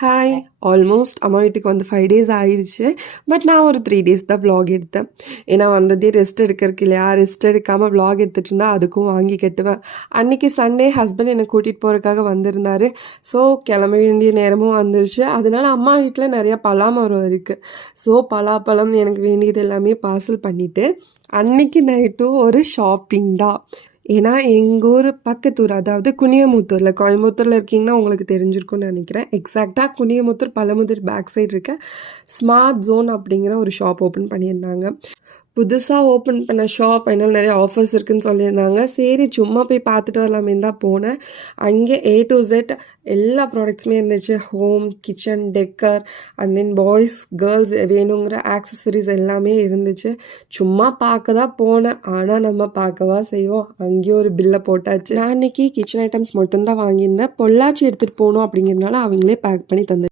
Hi almost அம்மா வீட்டுக்கு வந்து 5 டேஸ் ஆயிடுச்சு. பட் நான் ஒரு 3 டேஸ் தான் vlog எடுத்தேன். ஏன்னா வந்ததே ரெஸ்ட் எடுக்கிறதுக்கு இல்லையா, ரெஸ்ட் எடுக்காமல் vlog எடுத்துகிட்டு இருந்தால் அதுக்கும் வாங்கி கட்டுவேன். அன்றைக்கி சண்டே ஹஸ்பண்ட் என்னை கூட்டிகிட்டு போகிறதுக்காக வந்திருந்தார். ஸோ கிளம்ப வேண்டிய நேரமும் வந்துருச்சு. அதனால அம்மா வீட்டில் நிறையா பலாமரம் இருக்குது. ஸோ பலாப்பழம் எனக்கு வேண்டியது எல்லாமே பார்சல் பண்ணிவிட்டு அன்றைக்கி நைட்டும் ஒரு ஷாப்பிங் தான். ஏன்னா எங்கள் ஊர் பக்கத்தூர், அதாவது குனியமுத்தூரில், கோயம்புத்தூரில் இருக்கீங்கன்னா உங்களுக்கு தெரிஞ்சிருக்கும்னு நினைக்கிறேன். எக்ஸாக்டாக குனியமுத்தூர் பழமுதிர் பேக் சைடு இருக்க ஸ்மார்ட் ஜோன் அப்படிங்கிற ஒரு ஷாப் ஓப்பன் பண்ணியிருந்தாங்க. புதுசாக ஓப்பன் பண்ண ஷாப், அதனால் நிறைய ஆஃபர்ஸ் இருக்குதுன்னு சொல்லியிருந்தாங்க. சரி சும்மா போய் பார்த்துட்டு வரலாமேன்னு தான் போனேன். அங்கே A to Z எல்லா ப்ராடக்ட்ஸுமே இருந்துச்சு. Home, kitchen, decor, and then boys girls வேணுங்கிற ஆக்சசரிஸ் எல்லாமே இருந்துச்சு. சும்மா பார்க்க தான் போனேன். ஆனால் நம்ம பார்க்கவா செய்வோம், அங்கேயும் ஒரு பில்லை போட்டாச்சு. நான் அன்றைக்கி கிச்சன் ஐட்டம்ஸ் மட்டும்தான் வாங்கியிருந்தேன். பொள்ளாச்சி எடுத்துகிட்டு போகணும் அப்படிங்கிறதுனால அவங்களே பேக் பண்ணி தந்து